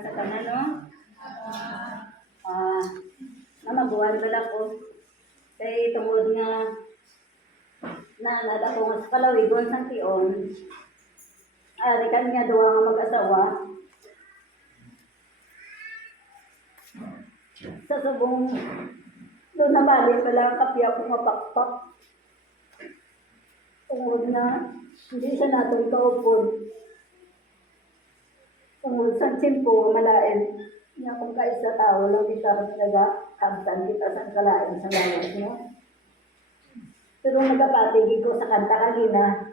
sa tanan, no? Ah, namabuhan pala ko. Kay tungod nga nanad ako nga sa Palawigon sa Tion. Ari kanya duwa nga mag-asawa. Sa subong doon nabali pala ang kapya ko mapakpak. Tungod na hindi siya natin kaupod. Tungod sa tsimpo malain. Nga kung kaisa tao lang kita nag-absan kita sa kalain sa layas mo. Pero nagapatigig ko sa kanta kanina.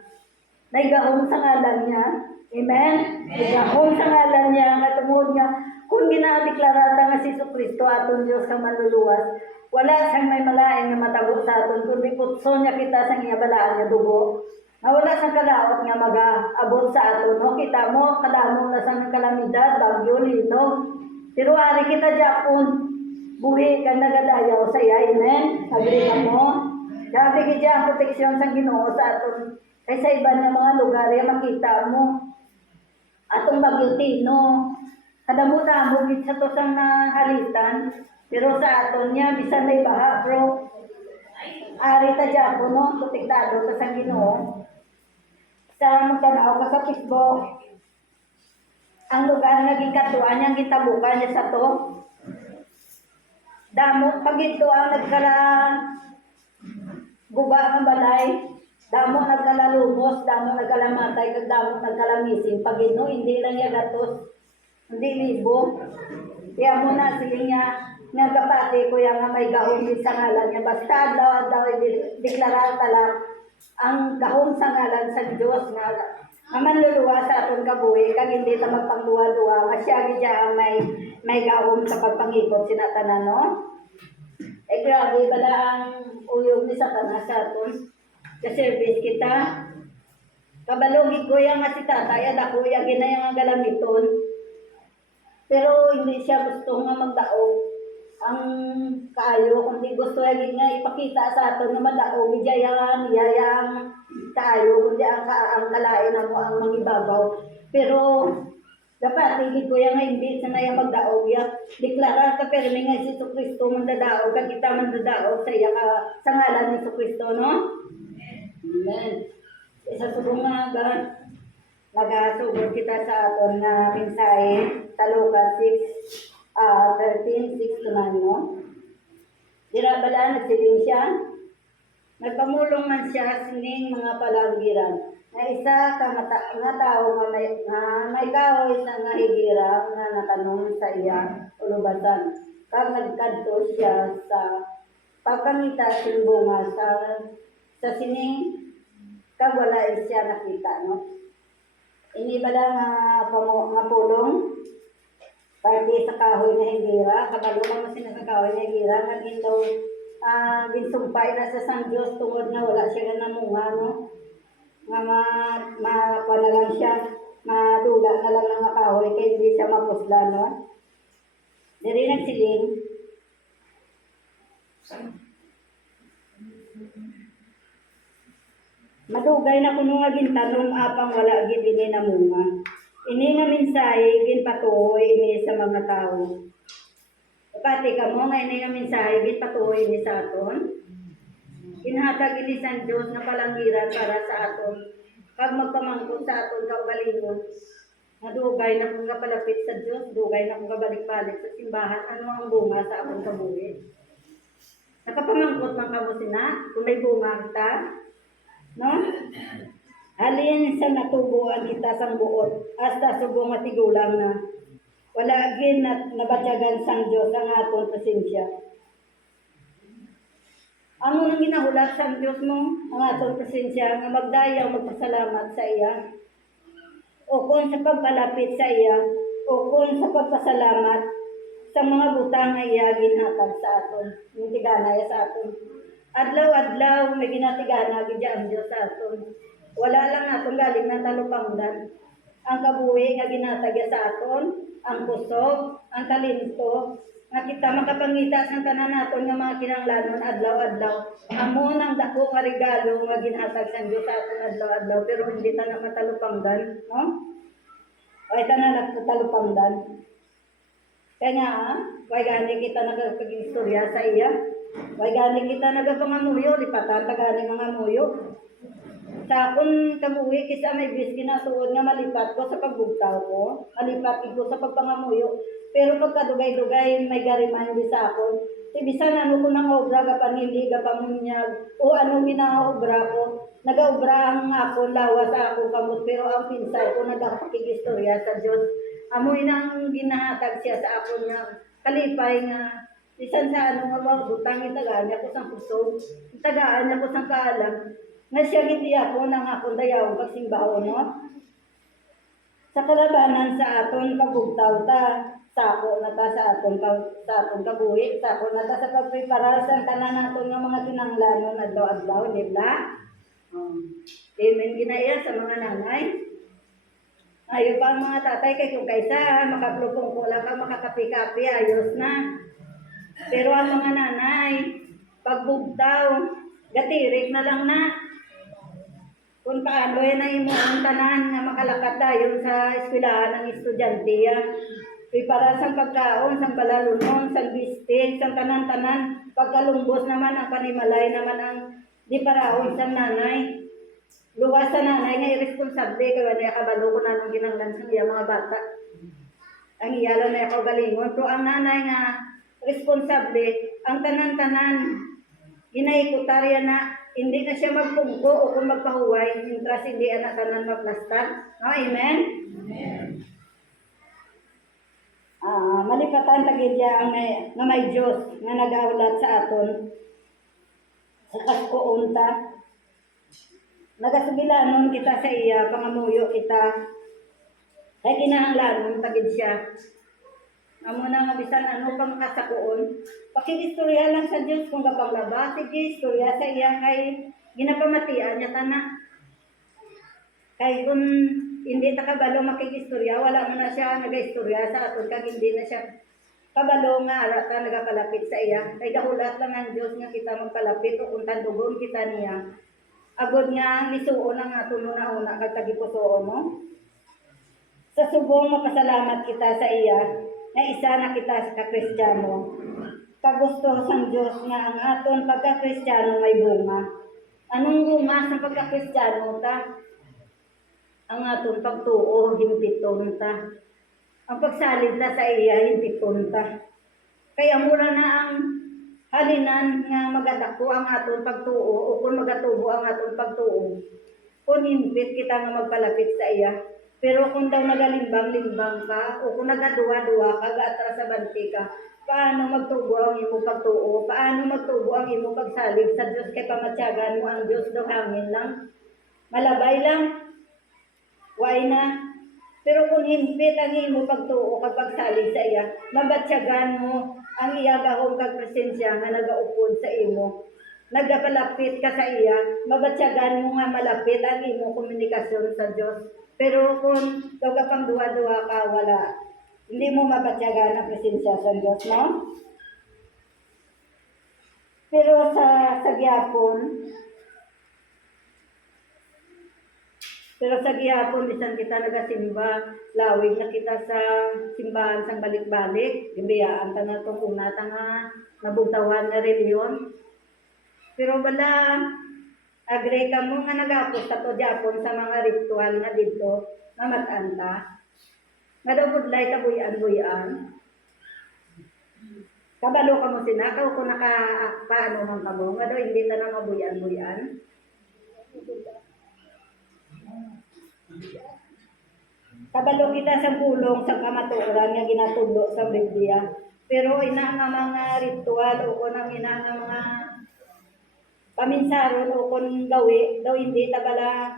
Naigahong sa ngalan niya. Amen? Naigahong sa ngalan niya. Katungod nga, kung ginadeklarata nga si Kristo aton Diyos ka manluluwas, wala siyang may malain nga matago sa aton, kundi putso niya kita sa iya balaan niya dugo. Na wala siyang kalaot nga mag-abot sa aton. No? Kita mo, kadamong na sa kalamidad, bagyo, linog. Pero ari kita Japon, buhi ka nagadayaw sa iya. Amen? Agree ka mo? Grabe kita ang proteksyon sa Ginoo sa aton. Kaysa iba ng mga lugar, makita mo. Atong Bagyo Tino, kadamo-damo sa to sang halitan. Pero sa aton niya, bisan may baha, bro. Ari ta Japon, no? Protektado ka sa Ginoo. Sa magtanaw ka sa Facebook, ang lugar nga gikatuan niya, gitabukan niya sa to. Damo, pag ito ang guba ng balay, damo nagkalalubos, damo nagkalamatay, kag damo nagkalamising. Pag ino, hindi lang yan gatos, hindi libo. Kaya mo na sila niya, nga kapati ko yung may gahong sa ngalan niya. Basta daw deklarata lang ang gahong sa ngalan sa Diyos nga manluluwa sa atong kabuhi, kag hindi ta magpangluwa-luwa, nga siya ang may gahong sa pagpangikot sinatanan, no? Eh grabe pala ang uyog ni Satanas sa aton. Ka-service kita. Kabalogig ko yung nga si tatay, at ako yung ginayang ang galamiton. Pero hindi siya gusto nga magdaog ang kaayo, kundi gusto yung nga ipakita sa aton nga magdaog, iyayan, kaayo, kundi ang kalain mo ang mangibabaw. Pero dapat, hindi ko yung hindi sa naya magdaog ya. Deklara ka pero nga si Kristo mandadaog, kag kita mandadaog sa iya sa ngalan ni Kristo, no? Amen. Isa subong nga nagasugod kita sa aton nga mensahe sa Lucas 6:13-6-9, no? Dira bala nagsiling siya. Nagpamulong man siya sining mga palanggiran. Na isa ka nga tao nga may kahoy sa nga higira nga natanong sa iya ulubasan. Kag nagkadto siya sa pagkangita sing bunga sa sining kag wala siya nakita, no? Ini bala nga pulong parte sa kahoy na higira, kabalo man sila sa kahoy na higira nga gindaw ginsumpay na sa Sang Diyos tungod na wala siya nga namunga, no? Nga na lang siya, madula na lang ng kahoy kaya hindi siya mapusla, no? Diri nagsiling. Madugay na kuno nga gintanong apang wala gid ini namunga. Ini nga mensahe ginpatuoy ini sa mga tao. Pati ka mo nga ini nga mensahe ginpatuoy ini sa aton. Ginhatag ini sa Diyos na palanggiran para sa aton. Pag magpamangkot sa aton kaugalingon, nadugay na kung kapalapit sa Diyos, dugay na kung kabalik-balik sa simbahan, ano ang bunga sa aton kabuhi. Nakapamangkot man kamo sina, kung may bunga kita, no? Halin sa natubuan kita sang buot, hasta subong matigulang na. Wala gin nabatyagan sang Diyos ang aton presensya. Ang unang ginahulat sa Diyos mo, ang atong presensya, nga magdayaw, magpasalamat sa iya. O kung sa pagpalapit sa iya, o kung sa pagpasalamat sa mga butang nga iya ginhatag sa aton. Yung tigana sa aton. Adlaw-adlaw, may ginatigana, ang Diyos sa aton. Wala lang atong galing na talupangdan. Ang kabuhi nga ginatag sa aton, ang kusog, ang talento, nga kita makapangita sa tanan naton nga mga kinahanglanon adlaw-adlaw. Amo nang dako nga regalo nga ginhatag sa Dios sa aton adlaw-adlaw pero hindi ta na matalupangdan, no? O ita na nagtalupangdan. Kaya nga, why gani kita nagpag-istorya sa iya? Why gani kita nagapangamuyo, lipatan tagani mga muyo. Sa akong kabuhi, kisa may bis kinasuod nga malipat ko sa pagbugtaw ko, malipat ko sa pagpangamuyo. Pero pagkadugay-dugay, may gariman di sa akon. Ibisan ano ko ng obra, kapanili, kapamunyag, o anong minaobra ko. Nag-obra ang ako, lawa sa ako kamot, pero ang pinsay ko nagpakigistorya sa Diyos. Amoy nang ginahatag siya sa ako niya, kalipay nga, isan sa ano nga mga butang, itagaan niya ko sa puso, itagaan niya ko sa kaalam, nga siya hindi ako nang akong dayaw pagsimbaho no. Sa kalabanan sa aton pagugtaw ta, sako na ta sa aton kabuhi, sako na ta sa pagprepara sa tanan naton nga mga kinahanglanon adlaw-adlaw, di ba? Amen ginaya sa mga nanay. Ayo pa ang mga tatay kay kung kaysa makaplupong ko lang ka makakapi-kapi ayos na. Pero ang mga nanay pagbugtaw gatirik na lang na. Kung paano yan ang imuang tanan nga makalakat tayo sa eskwelahan ng estudyante para sa pagkaon, sa balalunon, sa biste, sa tanan-tanan. Pagkalumbos naman ang panimalay naman ang di paraon sa nanay. Luwas sa nanay nga irresponsable kaya na kabalo ko na nung ginanglan sa iya mga bata. Ang iyala na ako galingon. Pero ang nanay nga responsable, ang tanan-tanan, ginaikutarya na hindi na siya magpungko o kung magpahuway, mientras hindi anak tanan maplastar. No, amen? Amen. Malipatan tagidya ang may Diyos nga nag-aulat sa aton sa kaskoon ta. Nagasubilanon kita sa iya, pangamuyo kita. Kaya kinahanglanon tagid siya. Amo na nga bisan ano pang kasakuon. Pakikistorya lang sa Diyos kung kapang laba. Sige, istorya sa iya kay ginapamatian niya tanak. Kay kung hindi ta kabalo makikistorya, wala mo na siya nag-istorya sa aton kag hindi na siya kabalo nga ara ta nagapalapit sa iya. Kay dahulat lang ang Diyos nga kita magpalapit o kung tandugon kita niya. Agod nga lisuon ang aton una kag tagipusoon mo. Sa subong mapasalamat kita sa iya na isa na kita sa Kristiyano. Kagusto sang Diyos nga ang aton pagka-Kristiyano may bunga. Anong bunga sa pagka-Kristiyano ta? Ang aton pagtuo, himpiton ta. Ang pagsalig ta sa iya, himpiton ta. Kaya mula na ang halinan nga magadako ang aton pagtuo o kung magatubo ang aton pagtuo. Kung himpit kita nga magpalapit sa iya. Pero kung daw nagalimbang-limbang ka o kung nagaduwa-duwa ka, gaatra sa banti ka, paano magtubo ang imo pagtuo? Paano magtubo ang imo pagsalig sa Diyos kay pamatyagan mo ang Diyos daw hangin lang? Malabay lang? Why na? Pero kung himpit ang imo pagtuo kapag salig sa iya, mabatyagan mo ang iya gahong kagpresensya nga nagaupod sa imo. Nagapalapit ka sa iya, mabatyagan mo nga malapit ang imo komunikasyon sa Diyos. Pero kung daw ka pang duwa-duwa ka, wala. Hindi mo mabatyagan ang presensya sa Diyos, no? Pero sa gihapon, bisan kita nagasimba, lawig na kita sa simbahan sang balik-balik, ibiyaan ta na itong una ta nga nabugtawan nga reliyon. Pero bala, agree ka mo nga nagapos sa to Japon sa mga ritual nga dito, nga matanda. Nga daw budlay ta buyan-buyan. Kabalo ka mo sinakaw kung paano man ka mo, nga daw hindi ta na mabuyan-buyan. Kabalo kita sa pulong sa kamatuoran nga ginatulo sa Biblia. Pero ina nga mga ritual o kung ang ina nga mga paminsaron o kung gawi, daw hindi tabala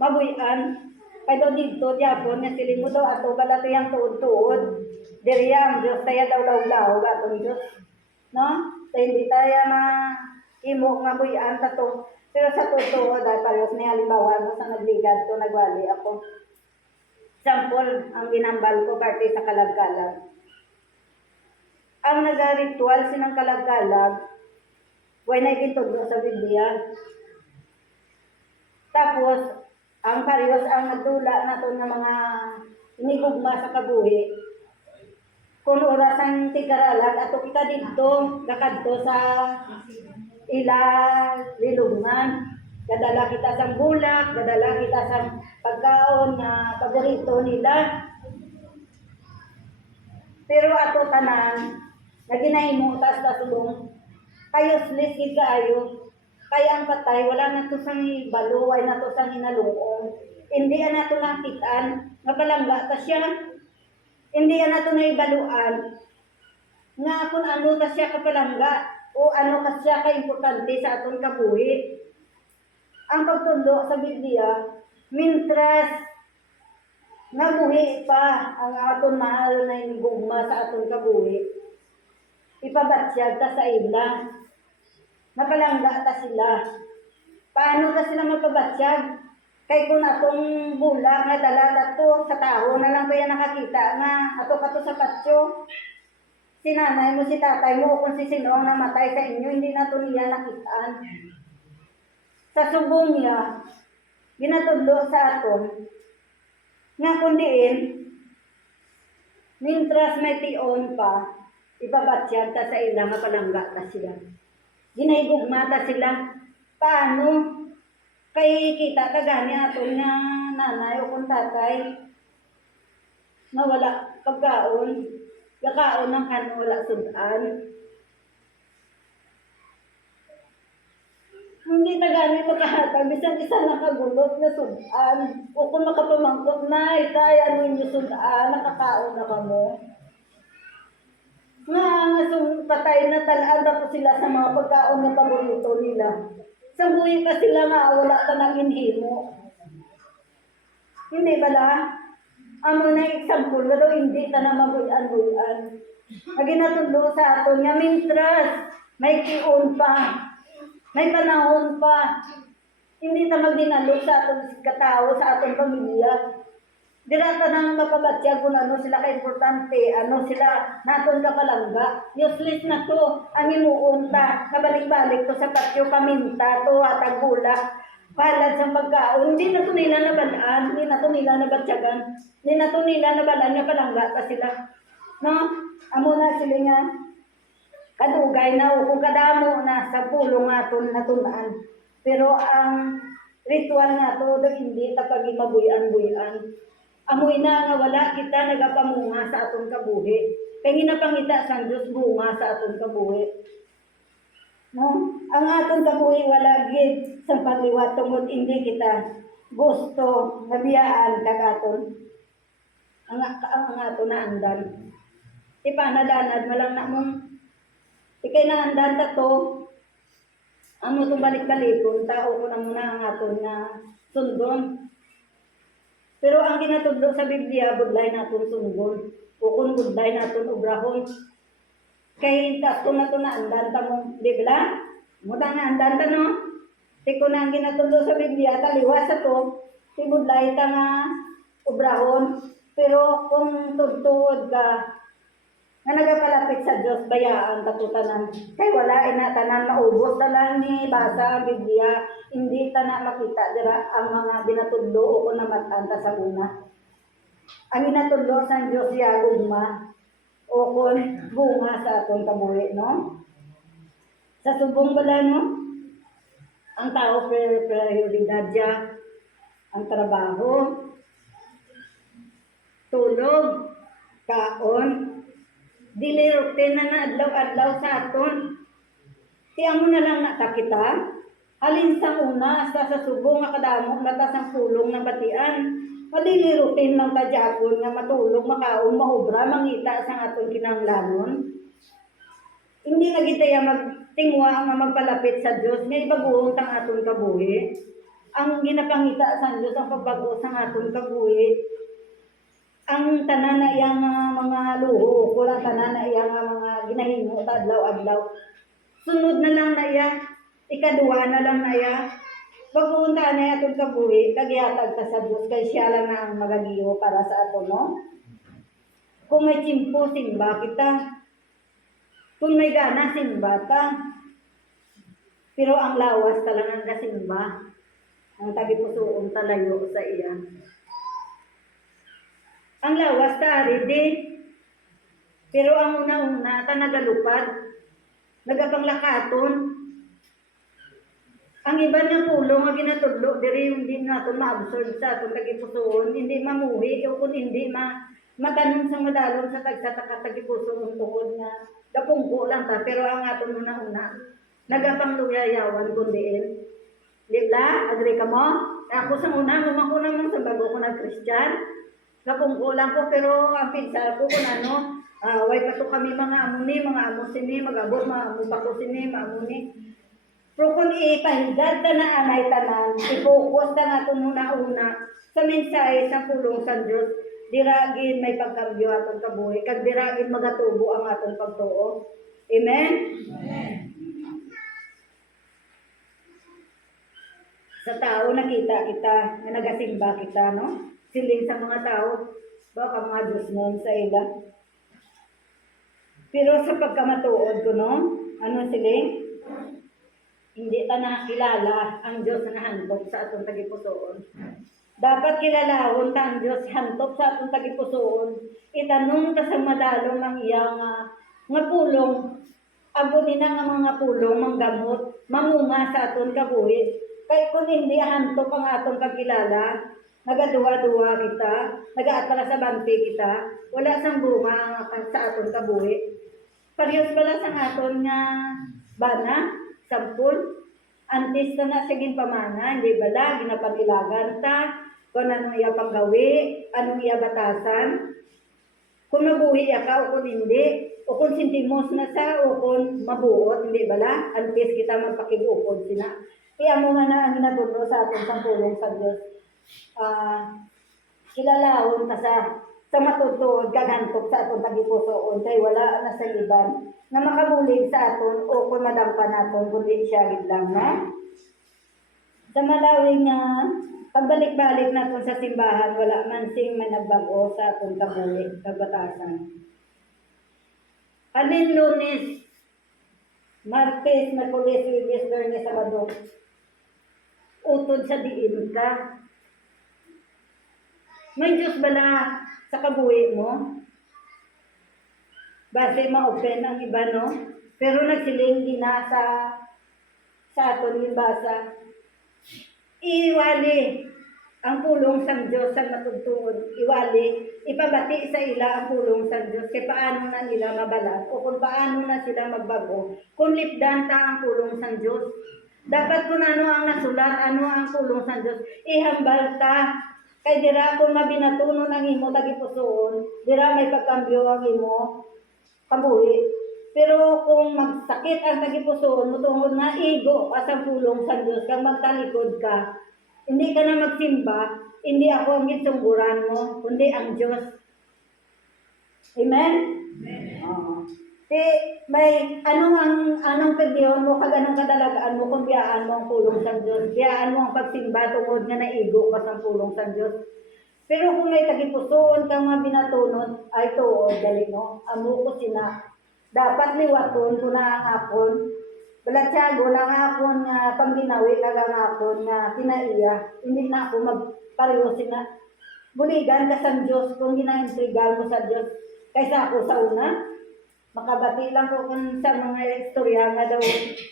mabuyan. Kaya daw dito, Japon, nga siling mo daw ato bala ito yung tuod-tuod. Diriya ang Diyos, tayo daw law-law, atong Diyos. No? Tayo hindi tayo imo nga buyan ta to. Pero sa totoo, dahil parehas ni halimbawa mo sa nagligad to, nagwali ako. Sample, ang ginambal ko, parte sa kalag-kalag. Ang nagaritual sinang kalag-kalag, why na ikitudlo sa Biblia. Tapos, ang parehas ang nagdula na to ng mga inigugma sa kabuhi. kung orasan ti karalag ato kita dito kakadto sa ila lilungan. Gadala kita sang bulak, gadala kita sang pagkaon na paborito nila. Pero ato tanan, na ginahimo tas sulong, kayo sliskid kaayo. Kaya ang patay, wala na to sang ibalo, ay na to sang inalungong. Hindi na to nakitaan, nga palangga ta siya. Hindi na to na ibaluan, nga kung ano ta siya kapalangga, o ano ka siya ka-importante sa atong kabuhi. Ang pagtundo sa Biblia, mintras nga buhi pa ang aton mahal na gugma sa aton kabuhi, ipabatsyag ta sa ila, mapalangga ta sila. Paano ta sila mapabatsyag? Kay kung atong bula nga dala dato sa tao na lang kaya nakakita nga ato kato sa patyo, si nanay mo, si tatay mo, kung si sino ang namatay sa inyo, hindi na to niya nakitaan. Sa subong niya, ginatudlo sa aton, nga kundiin, mintras may tion pa, ipabatsyag ta sa ilang nga palangga ta sila. Ginahigugma ta sila. Paano? Kay kita ka gani aton nga nanay o kung tatay, na wala pagkaon, gakaon ng kan wala sudan. Hindi na gani makahatag, bisan isa nakagulot na sudan. O kung makapamangkot na, kaya ano yung sudan, nakakaon na kamo. Nga patay na talaan na po sila sa mga pagkaon na paborito nila. Sa buhay pa sila nga, wala ka nang inhimo. Hindi ba la? Amo na example na daw, hindi ka na mabuyan-buyan. Naginatundo sa ato niya, mintras, may kion pa. May panahon pa. Hindi ta magdinalo sa atong katao, sa atong pamilya. Dirata nang mapabatya kung ano sila ka-importante, ano sila naton kapalangga. Useless na to, ang imuon ta, nabalik-balik to sa patyo, paminta to, atag bulak, palad sa pagkaon. Hindi na to nila nabalaan, hindi na to nila nabatyagan, hindi na to nila nabalaan nga palangga ta sila. No? Amo na sila nga. Kadugay na o kadamo na sa pulong aton natunaan. Pero ang ritual nga to hindi ta pagimabuyan-buyan. Amoy na nga wala kita nagapamunga sa atong kabuhi. Kaya ginapangita sa Diyos bunga sa atong kabuhi. No? Ang atong kabuhi wala gid sa pagliwat tungod hindi kita gusto nabiyaan kagaton. Ang ato na andan. Ipanadanad malang na mong ikay na andan ta to, amo itong balik-balikon, tao ko na muna ang aton na sundon. Pero ang ginatudlo sa Biblia, budlay naton sundon. O kung budlay naton obrahon. Kay tato na to na andan ta mong, di ba? Muda nga andan ta no? Tiko na ang ginatudlo sa Biblia, taliwas sa to, si budlay ta nga obrahon. Pero kung tudtod ka, nga nagapalapit sa Diyos, bayaan tatutanan. Kay wala inatanan maubos na lang ni basa ang Biblia, hindi ta na makita dira ang mga binatudlo o kung namatanta sa una. Ang inatudlo sa Diyos ya gugma o kung bunga sa atong kabuhi, no? Sa subong bala, no? Ang tao prioridad ya, ang trabaho, tulog, kaon, dili routine na adlaw-adlaw sa aton. Tiyan mo na lang natakita, alin sa una sa subong nga kadamo latas ang pulong ng batian. Madili routine lang ta gyapon nga matulog, makaon, maobra, mangita sa aton kinahanglanon. Hindi na gitaya magtingwa nga magpalapit sa Dios, nga ibaguhon tang aton kabuhi. Ang ginapangita sa Dios ang pagbago sa aton kabuhi. Ang tanan na iyang mga luho, kulang tanan na iyang mga ginahimo adlaw-adlaw. Sunod na lang na iya, ikaduha na lang na iya. Pagpunta na atong kabuhi, kagihatag ka sa Diyos, kay siya lang na ang magagiho para sa ato, no? Kung may tsimpo, simba kita. Kung may gana, simba ta. Pero ang lawas talangan ka simba. Ang tagipusoon talayo sa iya. Ang lawas ta, aridi. Pero ang una-una, ta nagalupad, nagapanglakaton. Ang iba nga pulong nga ginatudlo, diri hindi naton ma-absorb sa atong tagipusoon, hindi mamuhi, o kung hindi matanong sa madalong sa tagipusoon tungod nga kapungko lang ta, pero ang aton una-una, nagapangluyayawan kundiin. Di ba? Agree ka mo? Ako sa una, ko naman sa bago ko nag-Christian, kapungko lang ko, pero ang pinsa ko kung ano, way pa to kami mga amuni, mga amo sini, mag-abot, mga amo pa ko sini, mga amuni. Pero kung ipahigad ka na anay tanan, i-focus ka nga itong una-una sa mensahe sa pulong sa Diyos, diragin may pagkambyo atong kabuhi, kag diragin magatubo ang atong pagtuo. Amen? Amen. Sa tao nakita kita, na nagasimba kita, no? Siling sa mga tao, baka mga Diyos nun sa ila. Pero sa pagkamatuod ko, no? Ano siling? Hindi ta nakilala ang Diyos na handog sa atong tagipusoon. Dapat kilalahon ta ang Diyos handog sa atong tagipusoon. Itanong ta sa madalong ang iyang nga pulong. Abunin na nga mga pulong, manggamot, mamunga sa atong kabuhi. Kaya kung hindi handog ang atong pagkilala, nagaduwa-duwa kita, nagaatala sa banti kita, wala sang bunga sa atong kabuhi. Parehas pala sa aton nga bana, sampul, antes na siging pamana, hindi bala, ginapangilagan ta, kung anong iya panggawi, anong iya batasan, kung mabuhi ka o kung hindi, o kung sintimos na sa, o kung mabuot, hindi bala, antes kita magpakigupod sina. Kaya mo nga na ang ginatulo sa ating sampulong sa Diyos, kilalahon ka sa matutuod kagantok sa atong tagipusoon kay wala na sa iban na makabulig sa aton o kung madampa naton kundi siya lang na sa malawing pagbalik-balik naton sa simbahan wala man sing may nagbago sa atong kabulig kagbatasan. Alin Lunes, Martes, Merkulis, Webes, Biyernes, Sabado, utod sa diin ka. May Diyos bala sa kabuhi mo? Base ma-open ang iba, no? Pero nagsiling din na sa aton yung basa. Iwali ang pulong sa Diyos sa matutungod. Iwali, ipabati sa ila ang pulong sa Diyos kaya paano na nila mabalat o kung paano na sila magbago. Kung lipdan ta ang pulong sa Diyos. Dapat kung ano ang nasulat, ano ang pulong sa Diyos, ihambal ta. Kay dira kung mabinatunon ang imo tagipusoon, dira may pagkambyo ang imo kabuhi. Pero kung magsakit ang tagipusoon mo tungod nga igo ka sa pulong sa Diyos, kang magtalikod ka, hindi ka na magsimba, hindi ako ang gitsungguran mo, kundi ang Diyos. Amen? Amen. May anong pagdiyon mo, kag anong kadalagaan mo kung biyaan mo ang pulong sa Diyos, biyaan mo ang pagsimba tungod nga naigo ka sa pulong sa Diyos. Pero kung may tagipusoon kang mga binatunod, ay tuod, dali no, amo ko sina. Dapat liwaton ko na ang akon. Balatsago na ang akon nga pangginawi kag ang akon nga kinaiya. Hindi na ako magpareho sina. Buligan ka sa Diyos kung ginaintrigal mo sa Diyos kaysa ako sa una. Makabati lang ko kung sa mga istorya nga daw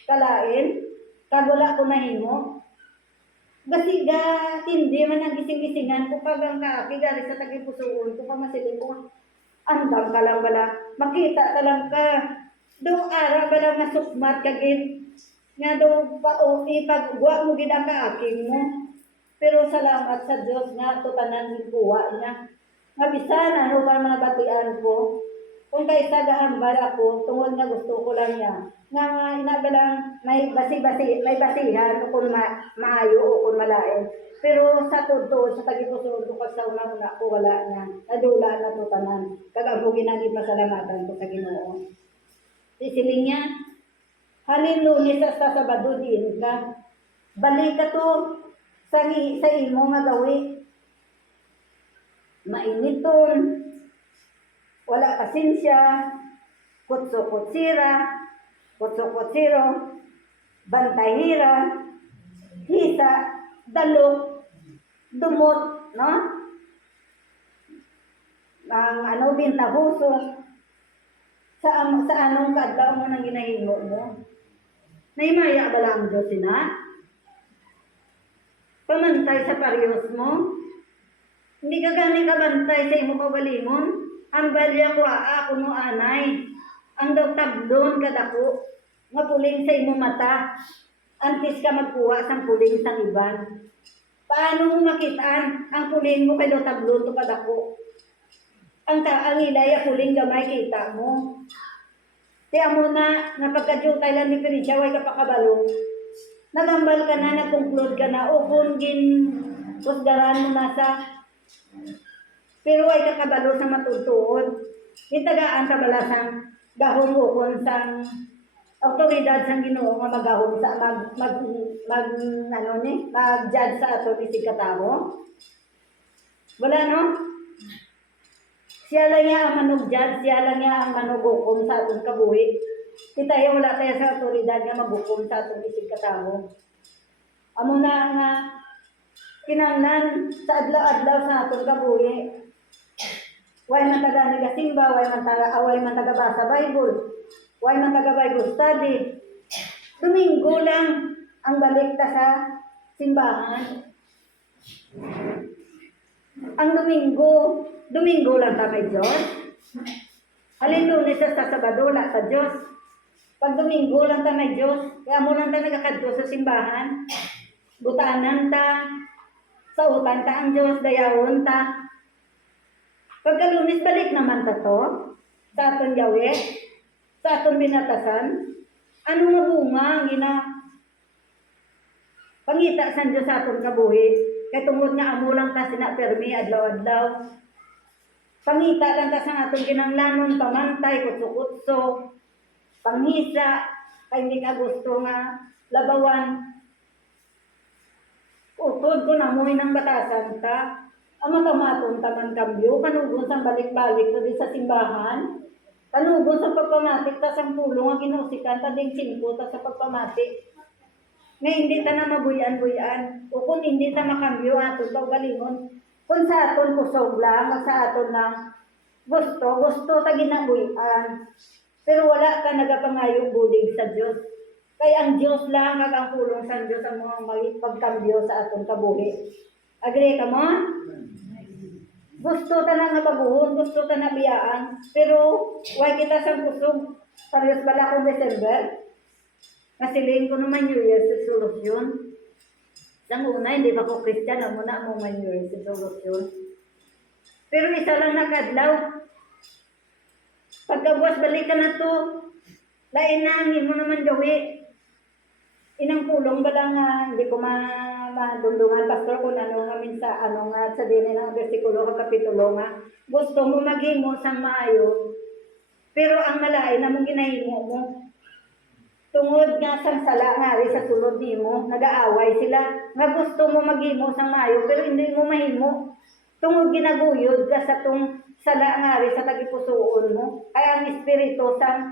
kalain, kagula ko nahimo. Gasiga, hindi man ang gising-gisingan ko pag ang kaaki galing sa tagipusoon ko pa masiling ko. Andam ka lang bala, makita ka lang ka. Do ara bala masukmat kagit. Nga do pa o ipagwa mo gid ang kaaking mo. Pero salamat sa Dios nga tutanan ni kuha niya. Nga bisan ano pa mga batian ko. Kung kaysa gahambal ako, tungod nga gusto ko lang niya. Nga inabalang may basihan kung maayo o kung malain. Pero sa tudto, sa tagipusoon ko sa una ko wala na. Nadula na to tanan. Kagabugin na di pasalamatan ko sa Ginoo. Sisiling niya, halin Lunes sa Sabado din ka. Balik ka to sa imo nga gawi. Mainiton. Wala pasensya, kutso-kutsira, kutso-kutsiro, bantahira, hisa, dalo, dumot, no? Ang bintahuso, Sa anong kadlaw mo nang ginahimo mo? Naimaya ba lang Diyos na? Pamantay sa paryos mo? Hindi ka gani kabantay sa imo kaugalingon? Ang balya ko ako no anay. Ang daw tablon kadako. Nga puling sa imo mata. Antes ka magkuha sang puling sang iban. Paano mo makitaan ang puling mo kay daw tablon to kadako? Ang ilaya puling gamay kita mo. Tiya mo na pagka-jutay lang ni Pirisya, way ka pakabalo. Nagambal ka na, nag-conclude ka na, o kung kusgaran mo na sa, pero way ka kabalo sa matutuod. Itagaan ka bala sang gahong ukon sang autoridad sang Ginoo nga magahong sa mag-judge sa ato isig katao. Wala no? Siya lang niya ang manugjad, siya lang niya ang manugukom sa atong kabuhi. Kita wala tayo sa otoridad nga magukom sa atong isig katao. Amo na nga kinanglan sa adlaw-adlaw sa atong kabuhi. Way man taga nagasimba, way man taga basa Bible, way man taga Bible study. Domingo lang ang balik ta sa simbahan. Ang Domingo lang ta may Diyos. Alin Lunes sa Sabado la sa Diyos. Pag Domingo lang ta may Diyos, kaya mo lang ta nagakadto sa simbahan. Butanan ta, sautan ta ang Diyos, dayawon ta. Pagka Lunes balik naman ta to, sa aton yawe, sa aton binatasan, ano nga bunga ang pangita sa Diyos sa aton kabuhi. Kaya tungod nga amo lang ta sinapermi adlaw-adlaw. Pangita lang ta sa atong kinanglanon, pamantay, kutso-kutso, panghisa, kay hindi ka gusto nga labawan. Utod ko na mo'y ng batasan ta. Ang matamaton taman kambyo, kanugon sa balik-balik na sa simbahan. Kanugon sa pagpamatik ta sang pulong ang kinusikan ta ding sinpo ta sa pagpamatik. Nga hindi ta na mabuyan-buyan. O kung hindi ta makambyo ato ta galingon. Kung sa aton kusog lang, sa aton na gusto ta ginabuyan. Pero wala ka nagapangayo bulig sa Diyos. Kaya ang Diyos lang ang pulong sa Diyos ang mga pagkambyo sa aton kabuhi. Agree ka mo? Gusto ta na nga baguhon, gusto ta na biyaan. Pero why kita sa kusog? Parehas bala kong December. Kasiling ko naman New Year's resolution. Sa una, hindi pa ko Christian, amo na mo man New Year's resolution. Pero isa lang nakadlaw. Pagkabuas balik ka na to, lain na, hindi mo naman gawi. Inang pulong ba lang hindi ko madundungan, pastor, kung ano nga minsa, sa dini ng versikulo o kapitulo nga. Gusto mo maghimo sa maayo, pero ang malain na mong ginahimo mo, tungod nga sang sala nga rin sa sulod di mo, nag-aaway sila. Nga gusto mo maghimo sang maayo, pero hindi mo mahimo. Tungod ginaguyod ka sa tong sala nga rin sa tagipusoon mo. Kaya ang espiritu sang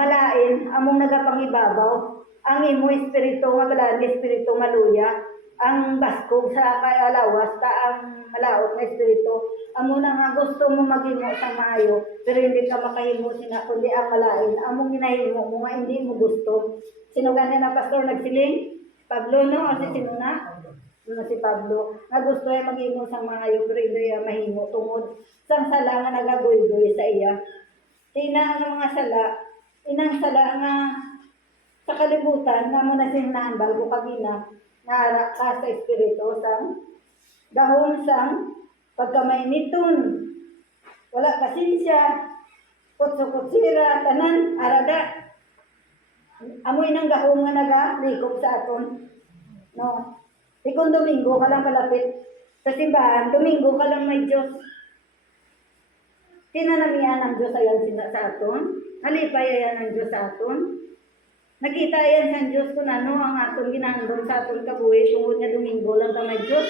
malain, among nagapangibabaw. Ang imo espiritu nga malain, espiritu maluya. Ang baskog sa kalawas, ang malaot na espiritu. Amo na nga gusto mo maghimo sa maayo, pero hindi ka makahimo sina, kundi ang malain. Among ginahimo mo nga hindi mo gusto. Sino ganyan na pastor nagsiling? Pablo, no? O si sino na? Si Pablo. Nga gusto ay maghimo sa maayo, pero hindi ay mahimo. Tungod sang sala nga nagagoy-goy sa iya. Tina ang mga sala, inang sala nga sa kalibutan, nga mo na sinambal ko kagina, naara ka sa espiritu sang gahon sang pagkamainiton, wala pasensya, kutso-kutsira, tanan, arada. Amoy ng gahon nga nagalikop sa aton. No? Ikong Domingo ka lang palapit sa simbahan, Domingo ka lang may Diyos. Tinanamihan ng Diyos ayan sa aton, halipay ayan ng Diyos sa aton. Nakita yan sa Diyos kung ano ang atong ginandong sa atong kabuhi tungkol nga Domingo lang ka may Diyos.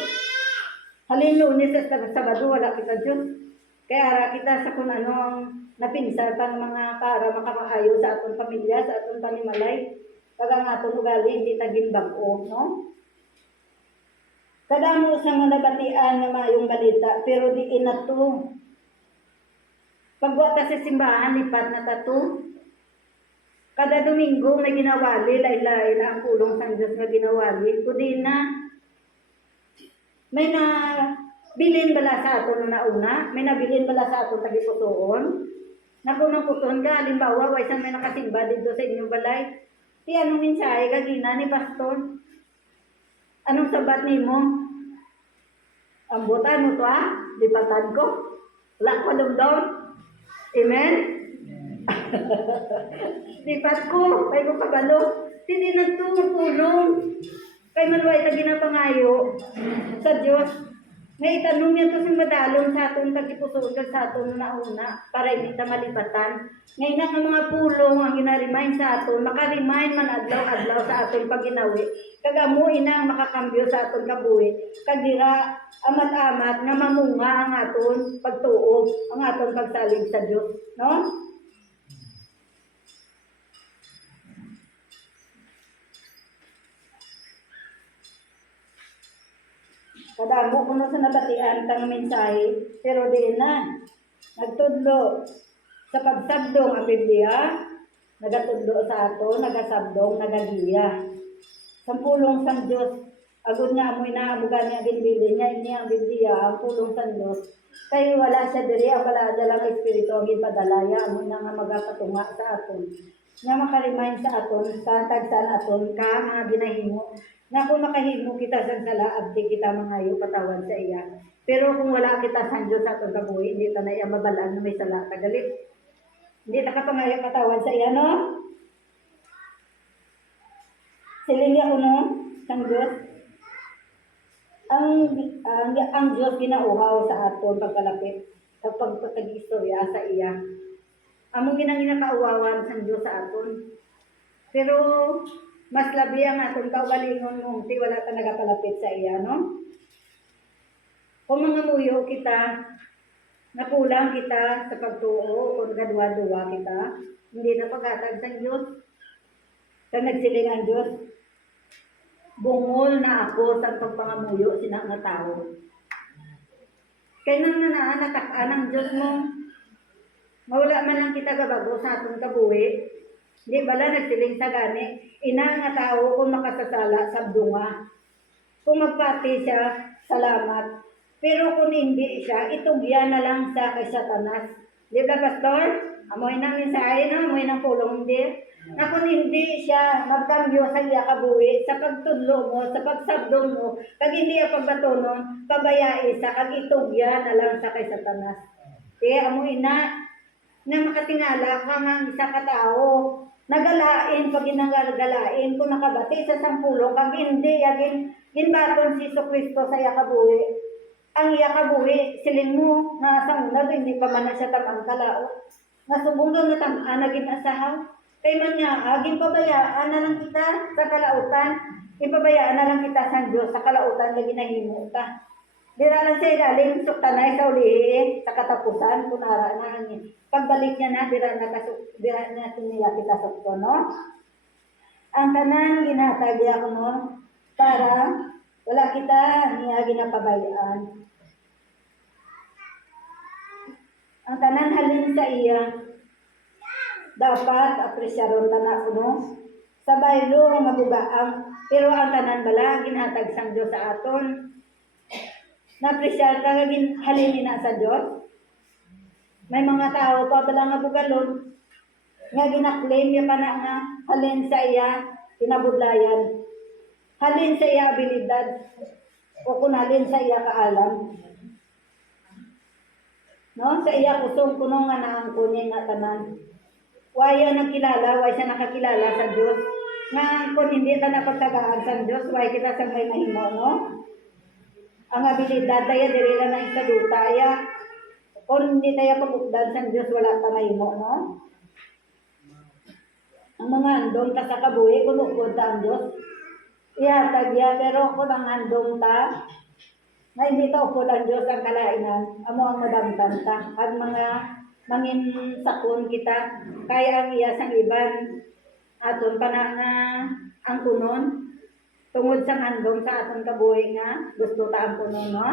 Halin Lunes sa Sabado, wala kita Diyos. Kaya ara kita sa kung ano ang napinsa pang mga para makakaayo sa atong pamilya, sa atong panimalay. Pag ang atong ugali, hindi taging bago, no? Kadamo sa mga nabatian na mayong balita, pero di inato. Pagbuhat ta sa simbahan, lipat na tato. Kada Domingo may ginawali, lain-lain ang pulong sang Diyos nga ginawali. Kundi na, may na bilin bala sa aton na una, may nabilin bala sa aton tagipusoon. Nakunang puton ka, halimbawa, way may nakasimba dito sa inyong balay. Di anong mensahe kagina ni Pastor? Anong sabat ni mo? Ang butan mo to lipatan ko. Wala ko dumdom. Amen? Lipat ko, kay ko kabalo. Hindi na tulong. Kay maluway ta ginapangayo sa Diyos. Ngay itanong niya to sa madalong sa aton tagipusoon kag sa aton na una para hindi ta malipatan. Ngay nga nga mga pulong ang gina-remind sa aton, maka-remind man adlaw-adlaw sa aton pag ginawi. Kag amo ina ang makakambyo sa aton kabuhi. Kag dira amat-amat nga mamunga ang aton pagtuog, ang aton pagsalig sa Dios, no? Kadamo ko na sa nabatian tang mensahe, pero di na. Nagtudlo sa pagsabdong ang Biblia, nagatudlo sa ato, nagasabdong, nagagiya. Sampulong sang Diyos, agud nga amoy na amugan niya ginbilin niya, ini ang Biblia, ang pulong sang Diyos. Kaya wala siya diri, ang wala dala ng Espiritu ang ginpadalaya, amoy na nga magapatunga sa aton. Nga makaremind sa aton, sa tagsan aton, ka nga ginahimo. Na kung makahimo kita sa sala, abdi kita mangayo patawan sa iya. Pero kung wala kita sa Diyos sa atong kabuhi, hindi ta na iya mabalaan na may sala tagalit. Hindi ta ka pangayo patawan sa iya, no? Siling ko, no? Sang Diyos. Ang Diyos ginauhaw sa aton pagkalapit kapag pagkag-istorya sa iya. Among ginakauwawan sa Diyos sa aton. Pero mas labi ang atong kaugalingon mong ti wala ka nagapalapit sa iya, no? Kung mga muyo kita, napulang kita sa pagtuo, kung gadwa-duwa kita, hindi na paghatag sa Diyos. Sa nagsiling ang Diyos, bungol na ako sa pagpangamuyo sina nga tao. Kaya nang nananatak-an ang Diyos mo, mawala man lang kita gabago sa atong kabuhi, di bala nagsiling sa gani, ina nga tao kung makasasala, sabdunga. Kung magpati siya, salamat. Pero kung hindi siya, itugya na lang sa kay Satanas. Di ba, Pastor? Amoy nang mensahe, no? Amoy nang pulong, hindi. Na kung hindi siya magkambyo sa iya kabuhi, sa pagtudlo mo, sa pagsabdong mo, kag hindi ang pagbatonon, pabayai sa kag itugya na lang sa kay Satanas. Kaya amoy na makatingala ka ng isa ka tao, nagalain pag ginagalain kung nakabati sa sampulong kag hindi agin ginbaton si Kristo sa iya kabuhi. Ang iya kabuhi siling mo na sa una hindi pa man na siya tamang kalao. Nasubong na tamaan naging asahaw. Kay man nga agin pabayaan na lang kita sa kalautan. Ipabayaan na lang kita sa Diyos sa kalautan nga ginahimo ta. Dira lang siya galing suktanay sa ulihi sa katapusan kunara na niya. Pagbalik niya na dira na niya kita sukto, no? Ang tanan ginatagya ko, no? Para wala kita niya ginapabayaan. Ang tanan halin sa iya dapat apresyaron tanan ko, no? Sa baylo nga bugaang pero ang tanan bala ginhatag sang Dios sa aton. Na-appreciate ka halin na sa Diyos. May mga tao pa bala nga bugalon nga ginaklaim niya pa na nga halin sa iya pinabudlayan. Halin sa iya abilidad o kung halin sa iya kaalam. No? Sa iya kusong kunong nga naangkunin nga tanan. Waya nagkilala, waya siya nakakilala sa Diyos. Nga kung hindi ta napagtagaan sa Diyos, waya kita sa may mahimo, no? Ang abilidad tayo, diri lang na isaduta, ya. Kung hindi tayo pag-updan sa Diyos, wala pa mahimo, no? Ang mga handong ta sa kabuhi, kung upod ta ang Diyos, ihatag ya, pero kung ang handong ta, na hindi ta upod ang Diyos ang kalainan, amo ang madamtan ta. At mga mangin sakon kita, kaya ang iya sang iban, aton pa na nga ang kunon, tungod sa handong sa atong kabuhi nga, gusto ta ang kunon, no?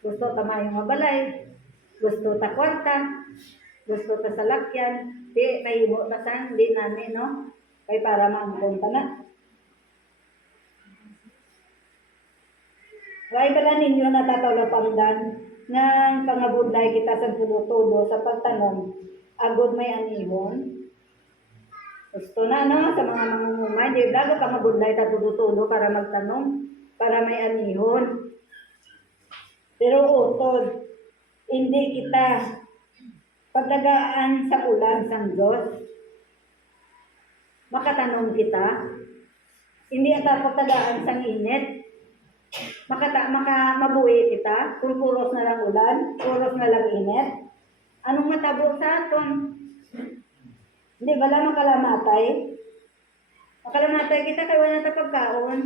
Gusto ta mayong mabalay, gusto ta kwarta, gusto ta sa lakyan, di mahimo ta sa hindi nani no, kay para maangkon ta na. Why bala ninyo natatawlapangdan nga pangabudlay kita sa tulo-tulo sa pagtanom, agod may anihon? Gusto na no, sa mga mangungumay, di bago pangabudlay ta tulo-tulo para magtanom, para may anihon. Pero utod, hindi kita pagdagaan sa ulan sang Diyos, makatanom kita. Hindi ata pagdagaan sang init, mabuhi kita. Kung puros na lang ulan, puros na lang init, anong matabo sa aton? Hindi bala makalamatay? Makalamatay kita kaya wala ta pagkaon.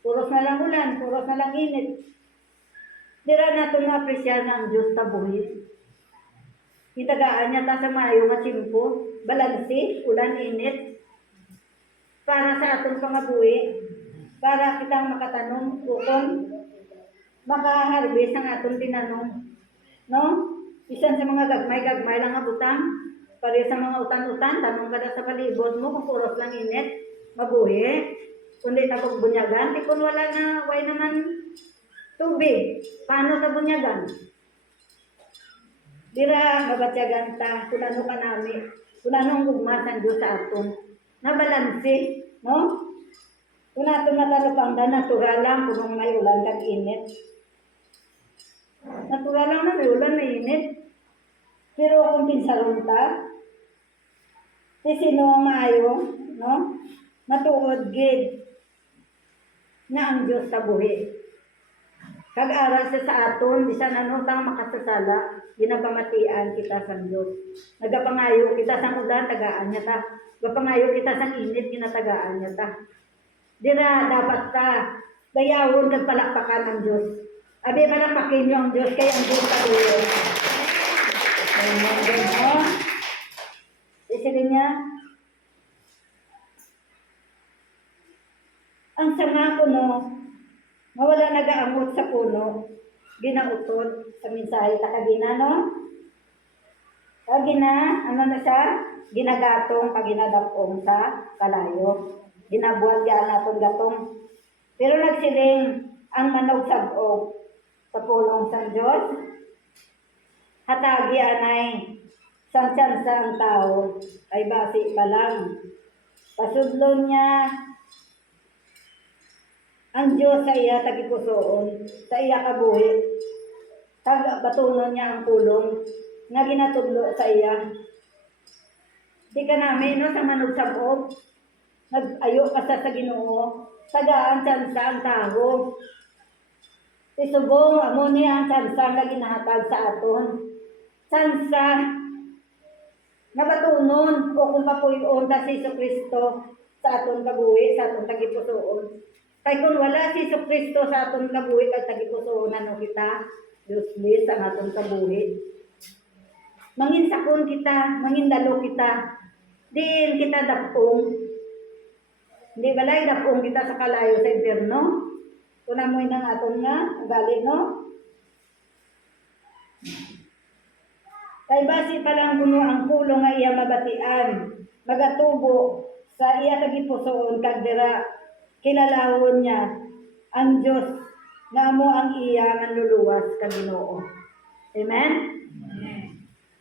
Puros na lang ulan, puros na lang init. Dira nato na-appreciate na ang Diyos tabuhin. Itagaan niya ta sa mayo nga tsimpo, balansi, ulan, init, para sa atong pangabuhi, para kitang makatanom, ukon, makaharvest ang atong tinanong. No? Isan sa mga gagmay lang nga butang, para sa mga utan-utan, tanong ka na sa palibot mo, kung puros lang init, mabuhi. Kundi tapos bunyagan, di kung wala na, way naman tubig, paano sa bunyagan? Dira, mabatyagan ta, kung ano ka namin, kung anong ugmasan Diyos sa aton. Nabalansi, no? Kung aton natalupangdan, natural lang kung may ulan kag init. Natural lang na may ulan, may init. Pero kung pinsaron ta, sino ang maayo, no? Matuod gid na ang Diyos sa buhi. Kag-aral siya sa aton, bisan ano tang makasasala, ginapamatian kita sa Diyos. Nagapangayo kita sa ulan, tagaan niya ta. Nagapangayo kita sa init, ginatagaan niya ta. Dira, dapat ta, gayawon kag palakpakan ng Diyos. Abi, palakpakin niyo ang Diyos, kaya ang Diyos sa buhay. Amen. Isipin niya, ang sama ko no, mawala nagaamot sa puno, ginautod sa mensahe ta kagina, no? Kagina, ano na siya? Ginagatong pag ginadapong sa kalayo. Ginabuhat yan natong gatong. Pero nagsiling ang manog sabog sa pulong sa Diyos. Hatagi anay, sang-sansa ang tao, ay basi pa lang. Pasudlon niya, ang Diyos sa iya tagipusoon, sa iya kabuhi. Batunon niya ang pulong nga ginatudlo sa iya. Di ka namin, no, sa manog sabog, nag-ayo ka sa Ginoo, tagaan sansa ang tao. Isubong, amo niya ang sansa nga ginahatag sa aton. Sansa, nabatunon, o kung papuyon ta si Kristo sa aton kabuhi, sa aton tagipusoon. Kay kung wala si Kristo sa aton kabuhi, kag tagipusoon, ano kita, Diyos ang aton kabuhi. Manginsakon kita, mangindalo kita, diin kita dapong. Hindi balay dapong kita sa kalayo sa impyerno. Kung amoy ng aton nga, ugali, no? Kay basi pa lang kuno ang pulong nga iya mabatian, magatubo sa iya tagipusoon kag dira kilalahon niya ang Diyos nga amo ang iya manluluwas kag Ginoo. Amen?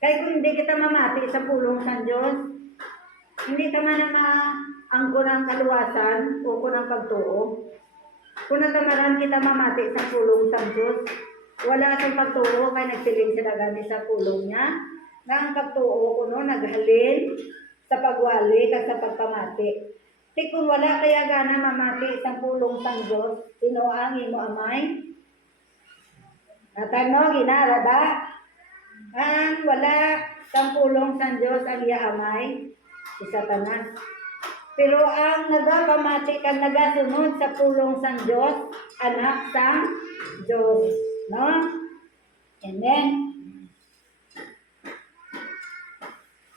Kay kung hindi kita mamati sa pulong sa Diyos, hindi ka man na maangko ng kaluwasan o kung ng pagtuo. Kung natamaran kita mamati sa pulong sa Diyos, wala sa pagtuo kay nagsiling sila gani sa pulong niya, nga ang pagtuo kuno naghalin sa pagwali kag sa pagpamati. Di kung wala kaya gana mamati sa pulong sa Diyos, sino ang imo amay? Natano, ginarada. Ang wala sa pulong sa Diyos ang iya amay, si Satanas. Pero ang nagapamati kang nagasunod sa pulong sa Diyos, anak sa Diyos. No? Amen.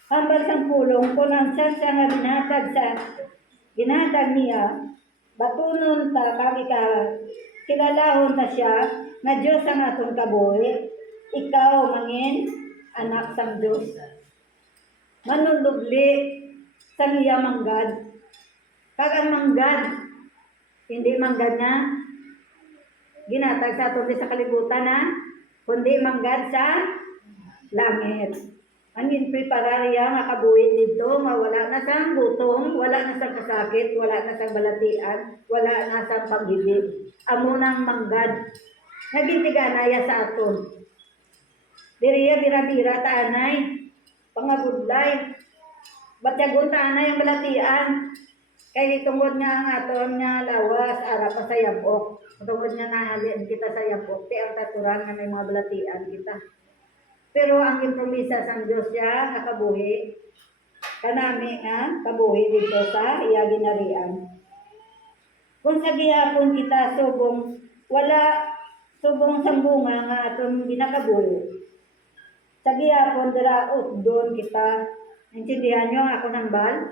Hambal sa pulong, kung ang siya nga ginatag niya, batunon ta, kami ka, kilalahon ta siya, na Diyos ang atong kabuhi, ikaw mangin, anak sa Diyos. manunubli sa iya manggad. Kag ang manggad, hindi manggad na ginatag sa aton sa kalibutan na, kundi manggad sa langit. Ang inprepararya nga kabuhi dito, nga wala na sa gutom, wala na sa kasakit, wala na sa balatian, wala na sa paghibig. Amo nang manggad. Nagintiganaya sa aton. Diriya bira-bira taanay, pangabudlay. Batyagon taanay ang balatian. Kay tungod nga ang aton nga lawas, ara pa sa yabok. Tungod nga nahalin kita sa yabok, ti ang taturan nga may mga balatian kita. Pero ang impromisa sang Dios siya nga kabuhi, kanami nga kabuhi dito sa iya ginarian. Kung sa gihapon kita subong wala subong sambunga nga aton ginakabuhi. Sa gihapon dira doon kita, intindihan nyo ako ng bal?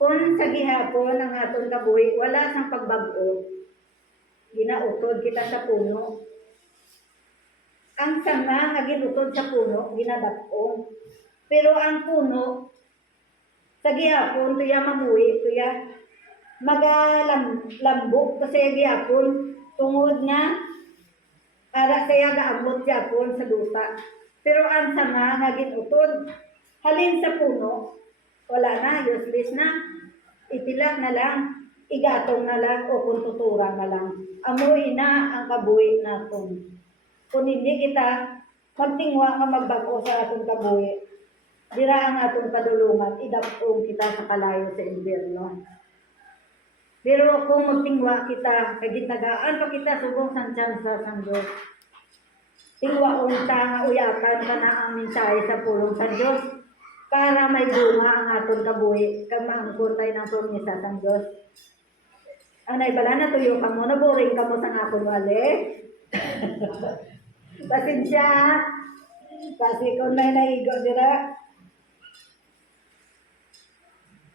Kung sa gihapon ang aton kabuhi wala sang pagbag-o, ginautod kita sa puno. Ang sanga nga ginutod sa puno, ginadapong. Pero ang puno, sa gihapon, tuya mamuhi, tuya magalambok kasi gihapon, tungod nga, ara saya gaamot gihapon sa duta. Pero ang sanga nga ginutod, halin sa puno, wala na, useless na, itilak na lang, igatong na lang, o kuntuturan na lang. Amoy na ang kabuhi naton. Kung hindi kita magtingwa nga magbago sa atong kabuhi, dira ang atong kadulungan, idapong kita sa kalayo sa impyerno. Pero kung magtingwa kita, kay gitagaan pa kita subong sang tsansa sang Diyos. Tingwaon ta nga uyatan ka na ang mensahe sa pulong sa Diyos para may bunga ang atong kabuhi kag maangkon tayo ng promesa sang Diyos. Ang naibala na tuyo ka mo, naboring ka mo sa akong wali. Pasensya, kasi kung may naigo dira.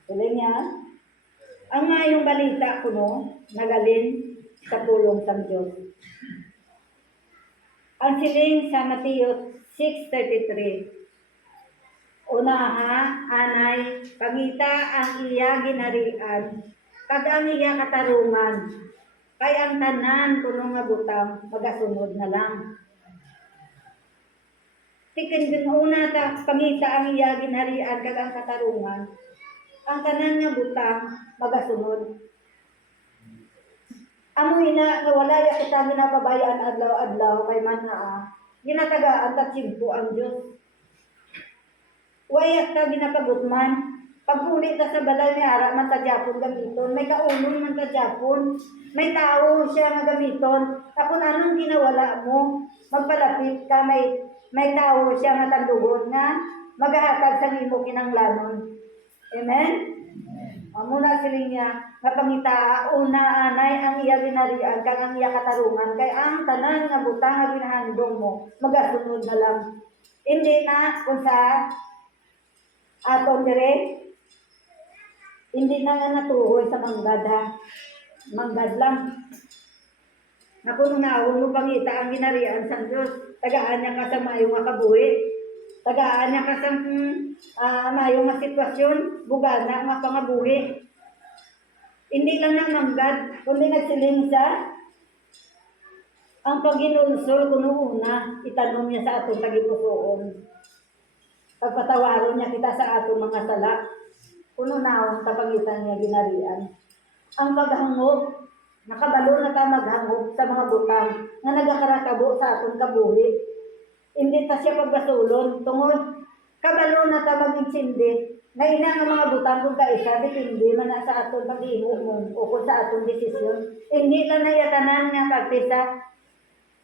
Tuloy niya, ang mayong balita ko no, nagalin sa pulong ng Diyos. Ang siling sa Mateo 6:33. Unaha, anay, pangita ang iya ginarian, kag ang iya katarungan, kay ang tanan kuno nga butang, magasunod na lang. Tikin din una ta pangita ang iya ginharian kag ang katarungan. Ang tanan nga butang magasunod. Amoy na nga wala ya kita ginapabayaan adlaw-adlaw kay man nga ginatagaan ta tsimpo ang Dios. Wayat ta ginapagutman. Pagpuli ta sa balay ni ara man ta Japon gamiton, may kaunon man ta Japon, may tao siya nga gamiton. Kung anong ginawala mo, magpalapit ka, may tao siya nga tandugon nga magahatag sa imo kinanglanon. Amen? Muna siling niya nga pangita una anay ang iya ginarian kag ang iya katarungan kay ang tanan nga butang nga ginahandong mo magasunod na lang. Hindi na kung sa aton dire hindi na nga natuhoy sa manggad ha. Manggad lang. Na kung naawon mo pangita ang ginarian sa Diyos, tagaan niya ka sa mayong nga kabuhi. Tagaan niya ka sa mayong nga sitwasyon, bugana nga pangabuhi. Hindi lang na manggad, kundi nagsiling sa ang paginulsol kuno una, itanong niya sa atong tagipusoon. Pagpatawaron niya kita sa atong mga sala, kuno naon kapagitan niya ginarian. Ang paghangop, nakabalo na ta maghangop sa mga butang nga nagakarakabo sa atong kabuhi. Hindi ta siya pagbasulon, tungod kabalo na ta mag-insindi. Na ina nga mga butang kung kaisa, dipindi man na sa atong pag-iho mo o kung sa atong desisyon. Hindi lang na yatanan nga pagpisa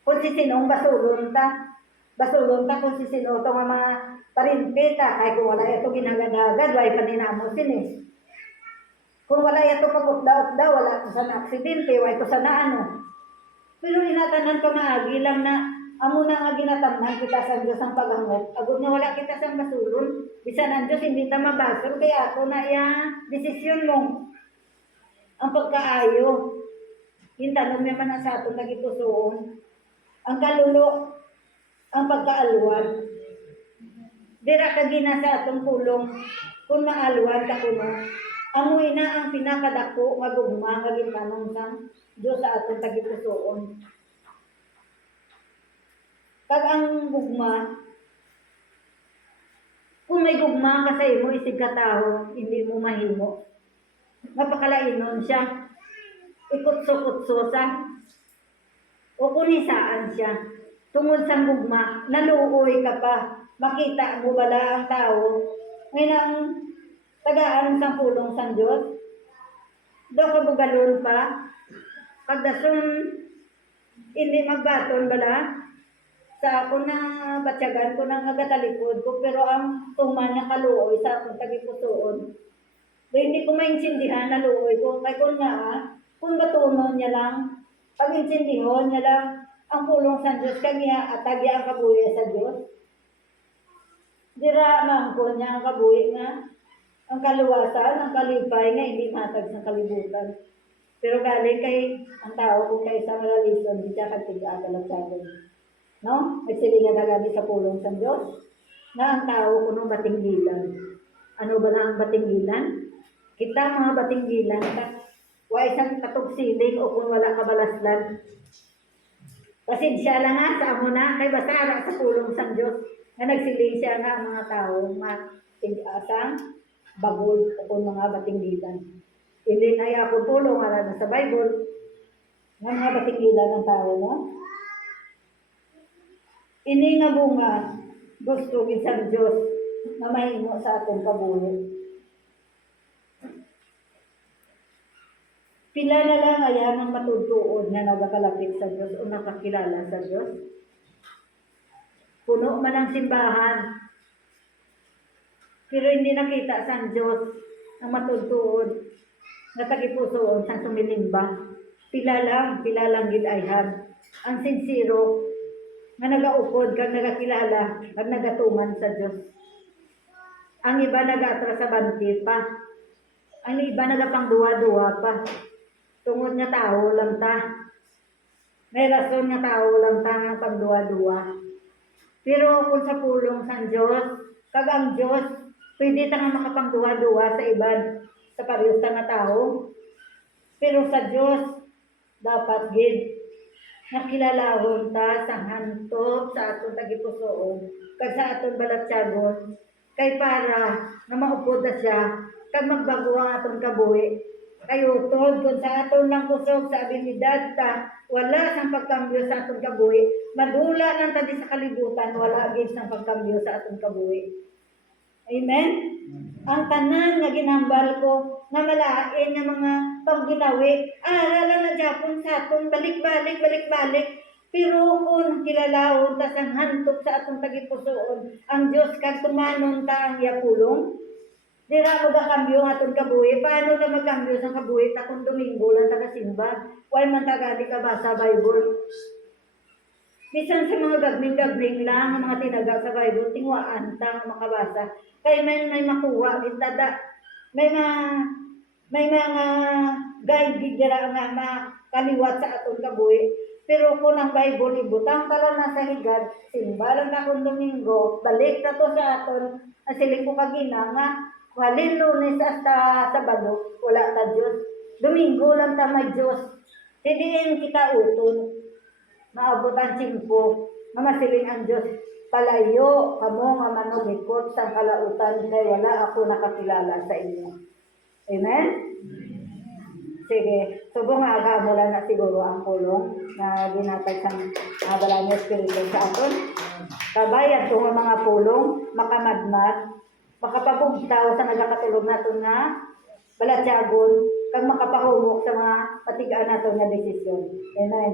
kung si sinong basulon ta. Basulon ta kung si sino ito nga mga parimpita. Kaya kung wala ito ginagadagad, wala paninamon sinis. Kung wala ito pag-upda-upda, wala ito sa aksidente, wala ito sa naano. Pero inatanan pa maagi lang na amo na nga ginatamnan kita sa Diyos ang paghangop. Agod nga wala kita sa masulon. Bisan ang Diyos hindi ta mabasol. Kaya ako na desisyon mo. Ang pagkaayo. Hintanong naman na sa atong nagipusoon. Ang kalulo. Ang pagkaaluan. Dira ka gina sa atong pulong. kung maalwan ka kuno, amoy na ang pinakadako nga gugma nga gintanon sang Dios sa aton tagipusoon. Kag ang gugma, kung may gugma ka sa imo isig ka tawo, hindi mo mahimo. Mapakalainon siya. Ikutso-kutso sa o kunisaan siya. Tungod sa gugma, naluoy ka pa. Makita mo bala ang tao. Ngayon ang tagaan sa pulong sa Diyos. Do ka bugalon pa. Pagdason, hindi magbaton bala. Sa ako na batyagan ko nang agatalikod ko. Pero ang tuman na kaluoy sa akong tagipusoon. Hindi ko maintindihan na luoy ko. Kaya kung nga, kung batunon niya lang, pag-intindihon niya lang, ang pulong sa Diyos, kanya atagya ang kabuhi sa Diyos. Dira ko niya ang kabuhi nga, ang kaluwasan, ang kalipay nga, hindi matag sa kalibutan. Pero galing kay ang tao, kung kay isang malalison, hindi siya katiga-agalat-sagon. No? Nagsilingan na gabi sa pulong sa Diyos, na ang tao kuno batinggilan. Ano ba na ang batinggilan? Kita mga batinggilan, wa isang katugsiling o kung wala kabalaslan. Pasensya lang nga sa amo na, kay basara sa pulong sa Diyos, na nagsiling siya nga ang mga tao, mating-asang bagol o kung mga batinggilan. Hindi na ako pulong, ala na sa Bible, nga mga batinggilan ng tao, no? Ini nga bunga, gusto isang Diyos na mahimo sa atong kabuhi. Pila na lang ayan ang matutuod na nagakalapit sa Diyos o nakakilala sa Diyos. Puno man ang simbahan, pero hindi nakita sa Diyos ang matutuod na tagipusoon sa sumilimba. Pila lang gilayhan. Ang sincero nga nagaupod kag nagakilala kag nagatuman sa Diyos. Ang iba nag-atras sa banti pa. Ang iba nagapangduwa-duwa pa. Tungod nga tao lang ta. May rason nga tao lang ta nga pagduwa-duwa. Pero kung sa pulong sa Diyos, kag ang Diyos, pwede ta nga makapangduwa-duwa sa iban, sa parehas nga tao. Pero sa Diyos, dapat gid nakilalahon ta sa hantod sa atong tagipusoon, kag sa atong balatyagon, kay para na maupod na siya, kag magbago ang atong kabuhi. Kayo tod kung sa aton lang kusog sa abilidad ta, wala sang pagkambyo sa aton kabuhi. Madula lang ta di sa kalibutan, wala gid sang pagkambyo sa aton kabuhi. Amen? Ang tanan nga ginambal ko nga malain nga mga pangginawi, aralan na Japon sa aton balik-balik. Pero kung kilalahon ta sang hantok sa atong tagipusoon, ang Dios kag tumanon ta ang yapulong. Dira magakambyo nga atong kabuhi. Paano na magkambyo sa kabuhi? Takong Domingo lang tagasimba. Why man tagadi ka ba sa Bible? Bisan sa mga gagming lang, ang mga tinaga sa Bible, tingwaan ta makabasa. Kaya may makuha, may mga guide dira nga makaliwat sa atong kabuhi. Pero kung ang Bible ibutang ka lang nasa higad, simba lang takong Domingo, balik na to sa aton, asiling ko kagina nga, walin Lunes hasta Sabado, wala ta Diyos. Domingo lang ta may Diyos. Hindi kita uton. Maabot ang 5, mamasiling ang Diyos. Palayo, kamo nga manugikot sa kalautan, kay wala ako nakakilala sa inyo. Amen? Sige, subong nga agamulan na siguro ang pulong na ginatag sa bala niya spiritual sa aton. Kabayan ito nga mga pulong, makamadmad, makapabugtaw sa nagakatulog nato nga balatyagon, kag makapahumok sa mga patigaan nato nga desisyon. Amen.